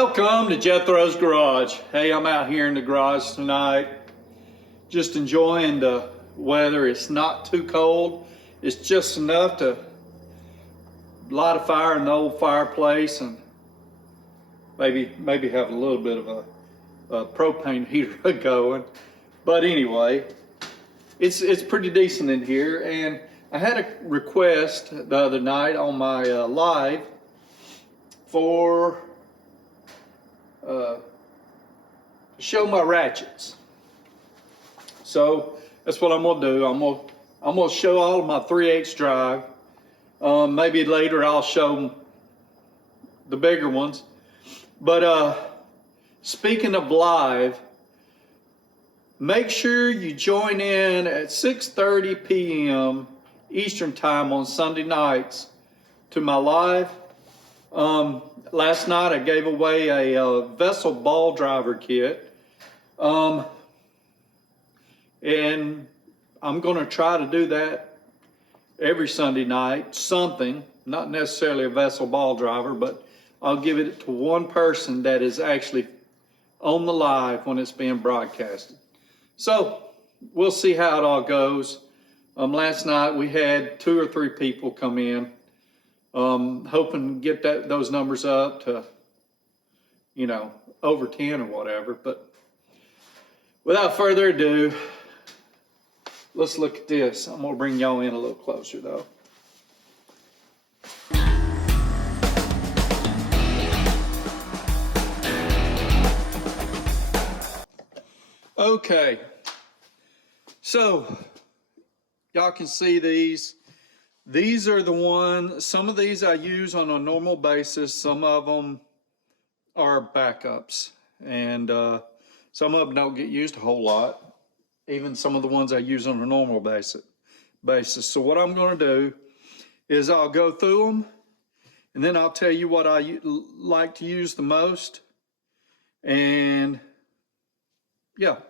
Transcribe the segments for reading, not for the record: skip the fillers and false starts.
Welcome to Jethro's Garage. Hey, I'm out here in the garage tonight, just enjoying the weather. It's not too cold. It's just enough to light a fire in the old fireplace and maybe have a little bit of a propane heater going. But anyway, it's pretty decent in here. And I had a request the other night on my live for show my ratchets. So that's what I'm gonna do. I'm gonna show all of my 3/8 drive. Maybe later I'll show the bigger ones. But speaking of live, make sure you join in at 6:30 p.m. Eastern time on Sunday nights to my live. Last night I gave away a vessel ball driver kit, and I'm going to try to do that every Sunday night. Something, not necessarily a vessel ball driver, but I'll give it to one person that is actually on the live when it's being broadcasted. So we'll see how it all goes. Last night we had 2 or 3 people come in. Hoping to get those numbers up to, over 10 or whatever. But without further ado, let's look at this. I'm going to bring y'all in a little closer though. Okay, so y'all can see these. These are the ones, some of these I use on a normal basis. Some of them are backups, and some of them don't get used a whole lot. Even some of the ones I use on a normal basis. So what I'm going to do is I'll go through them, and then I'll tell you what I like to use the most. And yeah.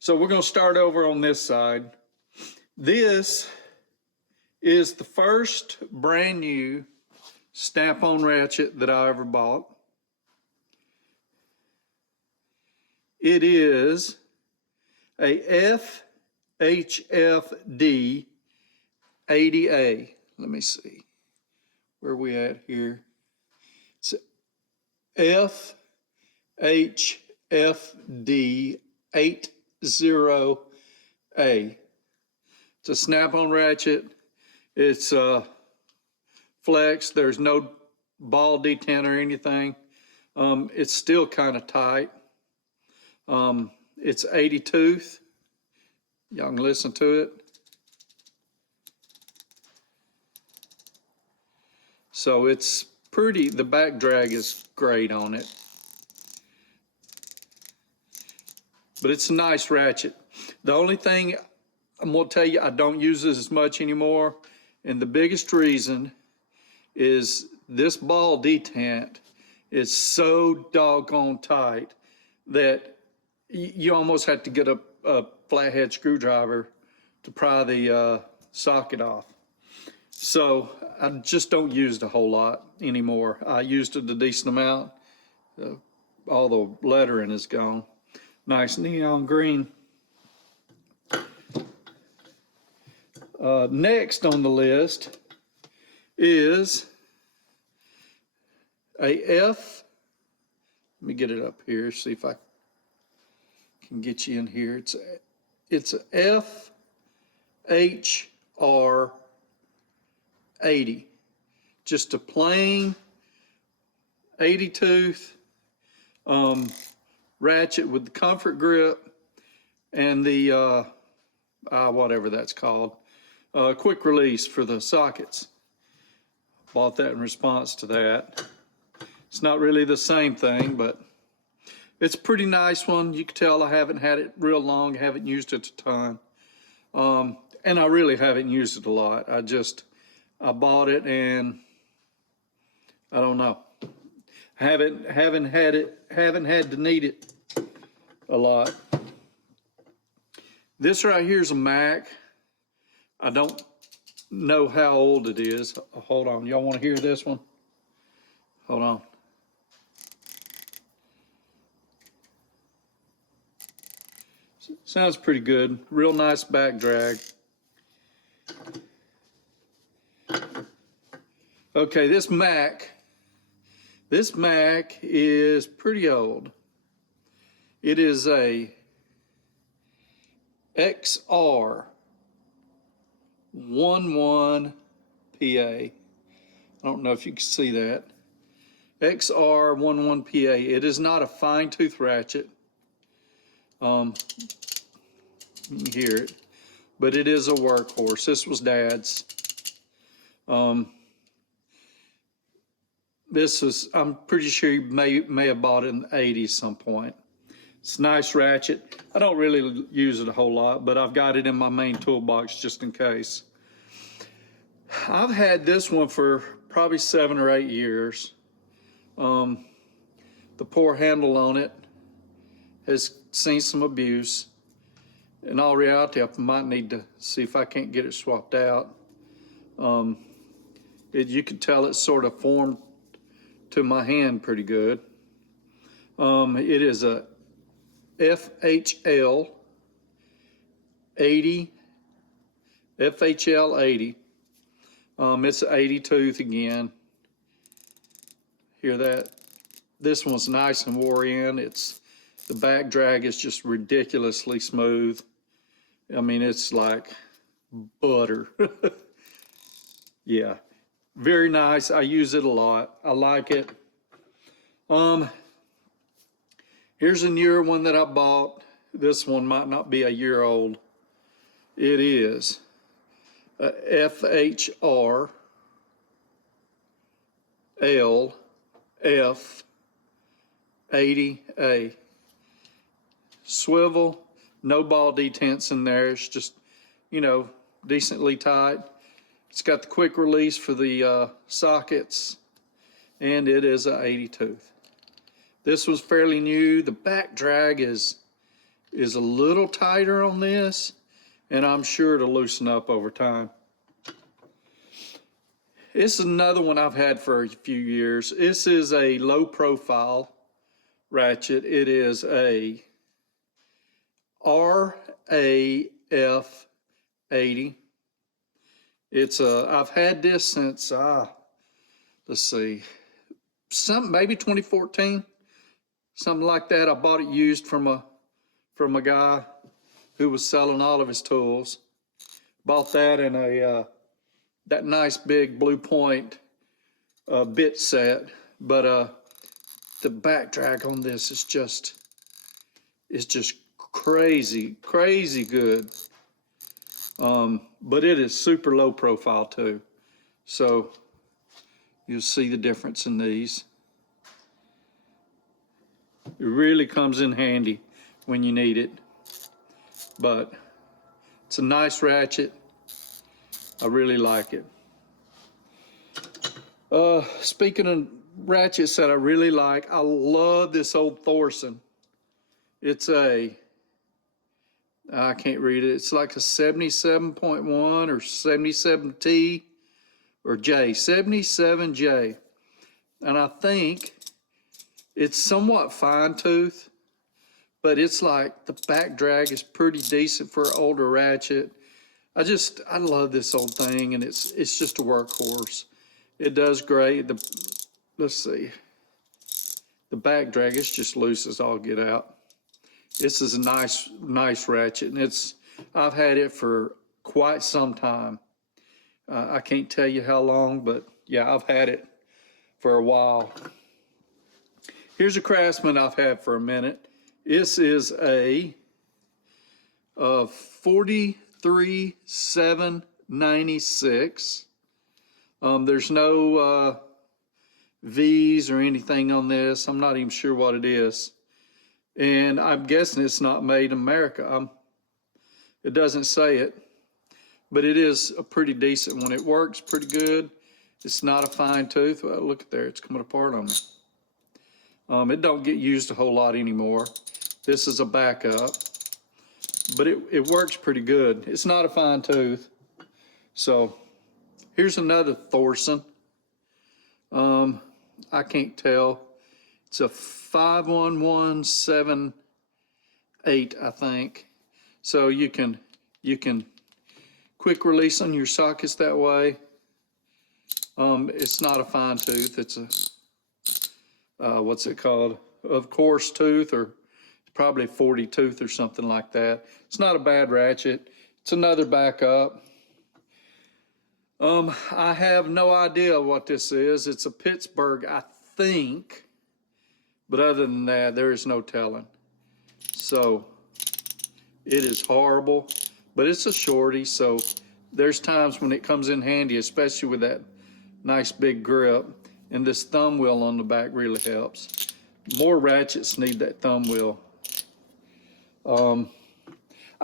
So we're going to start over on this side. This is the first brand new snap-on ratchet that I ever bought. It is a FHFD 80A. Let me see. Where are we at here? It's FHFD 80A. It's a snap-on ratchet. It's flex. There's no ball detent or anything. It's still kind of tight. It's 80 tooth. Y'all can listen to it. So it's pretty, the back drag is great on it. But it's a nice ratchet. The only thing I'm gonna tell you, I don't use this as much anymore. And the biggest reason is this ball detent is so doggone tight that you almost have to get a flathead screwdriver to pry the socket off. So I just don't use it a whole lot anymore. I used it a decent amount. All the lettering is gone. Nice neon green. Next on the list is a let me get it up here, see if I can get you in here. It's a FHR 80, just a plain 80 tooth ratchet with the comfort grip and the whatever that's called. Quick release for the sockets. Bought that in response to that. It's not really the same thing, but it's a pretty nice one. You can tell I haven't had it real long, haven't used it a ton. And I really haven't used it a lot. I bought it and I don't know. Haven't had to need it a lot. This right here is a Mac. I don't know how old it is. Hold on, y'all want to hear this one? Hold on. Sounds pretty good. Real nice back drag. Okay, this Mac is pretty old. It is a XR11PA. I don't know if you can see that. XR11PA. It is not a fine tooth ratchet. You can hear it, but it is a workhorse. This was Dad's. This is, I'm pretty sure you may have bought it in the 80s some point. It's a nice ratchet. I don't really use it a whole lot, but I've got it in my main toolbox just in case. I've had this one for probably 7 or 8 years. The poor handle on it has seen some abuse. In all reality, I might need to see if I can't get it swapped out. You can tell it's sort of formed to my hand pretty good. It is a FHL 80. FHL 80. It's an 80 tooth again. Hear that? This one's nice and wore in. The back drag is just ridiculously smooth. I mean, it's like butter. Yeah, very nice. I use it a lot. I like it. Here's a newer one that I bought. This one might not be a year old. It is a FHR LF 80A. Swivel, no ball detents in there. It's just, you know, decently tight. It's got the quick release for the sockets, and it is a 80 tooth. This was fairly new. The back drag is a little tighter on this, and I'm sure it'll loosen up over time. This is another one I've had for a few years. This is a low profile ratchet. It is a RAF 80. I've had this since, let's see, maybe 2014, something like that. I bought it used from a guy who was selling all of his tools. Bought that in that nice big Blue Point bit set, but the back drag on this is just crazy good. But it is super low profile too, so you'll see the difference in these. It really comes in handy when you need it, but it's a nice ratchet. I really like it. Speaking of ratchets that I really like, I love this old Thorson. It's I can't read it. It's like a 77.1 or 77T or J, 77J. And I think it's somewhat fine tooth, but it's like the back drag is pretty decent for an older ratchet. I love this old thing, and it's just a workhorse. It does great. Let's see. The back drag is just loose as all get out. This is a nice ratchet, and I've had it for quite some time. I can't tell you how long, but yeah, I've had it for a while. Here's a Craftsman I've had for a minute. This is a 43796. There's no V's or anything on this. I'm not even sure what it is. And I'm guessing it's not made in America. It doesn't say it, but it is a pretty decent one. It works pretty good. It's not a fine tooth. Well, look at there, it's coming apart on me. It don't get used a whole lot anymore. This is a backup, but it works pretty good. It's not a fine tooth. So here's another Thorson. I can't tell. It's a 51178, I think. So you can quick release on your sockets that way. It's not a fine tooth. It's a, what's it called? Of course tooth, or probably 40 tooth or something like that. It's not a bad ratchet. It's another backup. I have no idea what this is. It's a Pittsburgh, I think. But other than that, there is no telling. So it is horrible, but it's a shorty. So there's times when it comes in handy, especially with that nice big grip. And this thumb wheel on the back really helps. More ratchets need that thumb wheel. I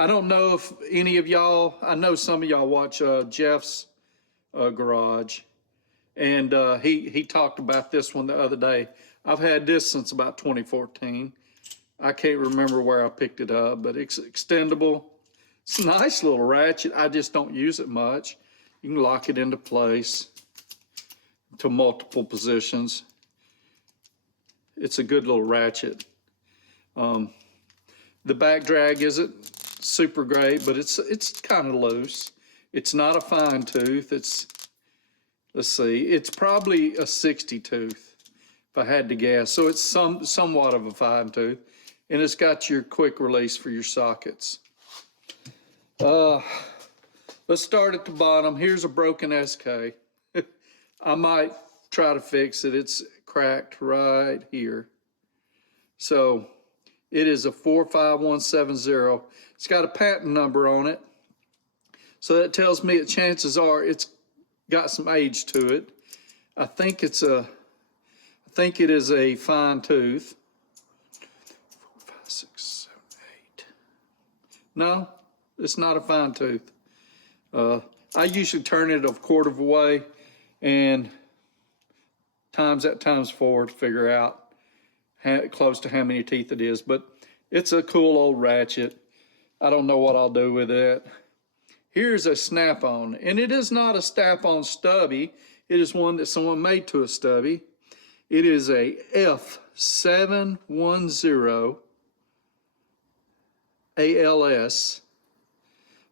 don't know if any of y'all, I know some of y'all watch Jeff's garage, and he talked about this one the other day. I've had this since about 2014. I can't remember where I picked it up, but it's extendable. It's a nice little ratchet. I just don't use it much. You can lock it into place to multiple positions. It's a good little ratchet. The back drag isn't super great, but it's kind of loose. It's not a fine tooth. Let's see, it's probably a 60 tooth, if I had to guess. So it's somewhat of a fine tooth, and it's got your quick release for your sockets. Let's start at the bottom. Here's a broken SK. I might try to fix it. It's cracked right here. So it is a 45170. It's got a patent number on it. So that tells me that chances are it's got some age to it. I think it is a fine tooth. 4, 5, 6, 7, 8. No, it's not a fine tooth. I usually turn it a quarter of a way and times that times 4 to figure out close to how many teeth it is. But it's a cool old ratchet. I don't know what I'll do with it. Here's a snap-on, and it is not a snap-on stubby. It is one that someone made to a stubby. It is a F710 ALS.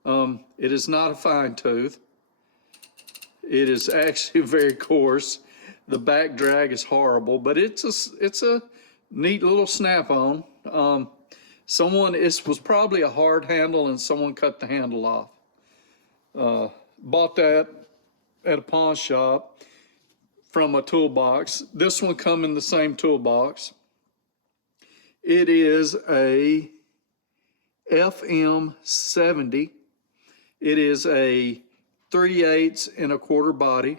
It is not a fine tooth. It is actually very coarse. The back drag is horrible, but it's a neat little snap-on. This was probably a hard handle, and someone cut the handle off. Bought that at a pawn shop from a toolbox. This one come in the same toolbox. It is a FM70. It is a 3/8 and a quarter body.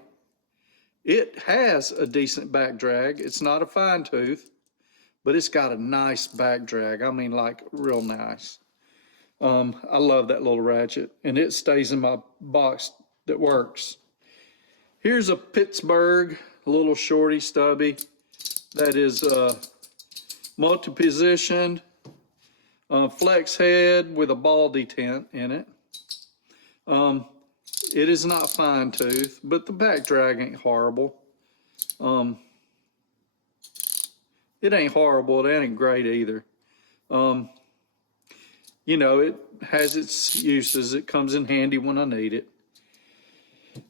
It has a decent back drag. It's not a fine tooth, but it's got a nice back drag. I mean, like real nice. I love that little ratchet, and it stays in my box that works. Here's a Pittsburgh, a little shorty stubby that is multi-positioned, flex head with a ball detent in it. It is not fine tooth, but the back drag ain't horrible. It ain't horrible, it ain't great either. You know, it has its uses. It comes in handy when I need it.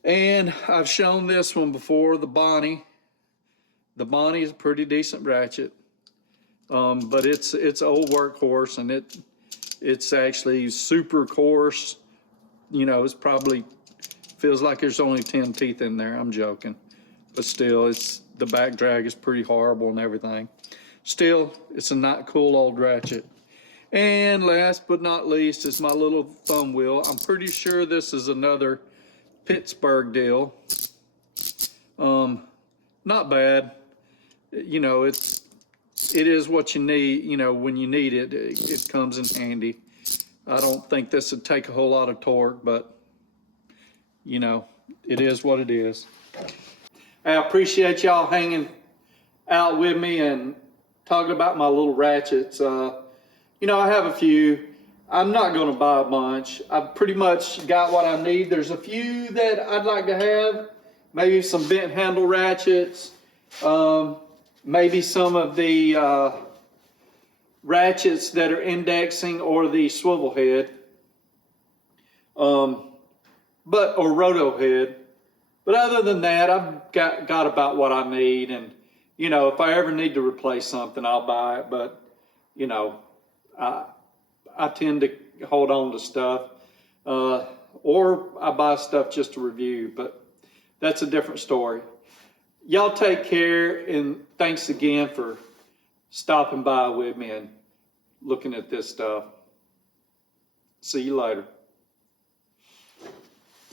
And I've shown this one before, the Bonnie. The Bonnie is a pretty decent ratchet, but it's old workhorse, and it's actually super coarse. You know, it's probably feels like there's only 10 teeth in there. I'm joking, but still, the back drag is pretty horrible and everything. Still, it's a not cool old ratchet. And last but not least is my little thumb wheel. I'm pretty sure this is another Pittsburgh deal. Not bad. You know, it is what you need. You know, when you need it, it comes in handy. I don't think this would take a whole lot of torque, but you know, it is what it is. I appreciate y'all hanging out with me and talking about my little ratchets. You know, I have a few. I'm not going to buy a bunch. I've pretty much got what I need. There's a few that I'd like to have. Maybe some bent handle ratchets. Maybe some of the ratchets that are indexing, or the swivel head. or roto head. But other than that, I've got about what I need. And, you know, if I ever need to replace something, I'll buy it. But, you know, I tend to hold on to stuff. Or I buy stuff just to review. But that's a different story. Y'all take care, and thanks again for stopping by with me and looking at this stuff. See you later.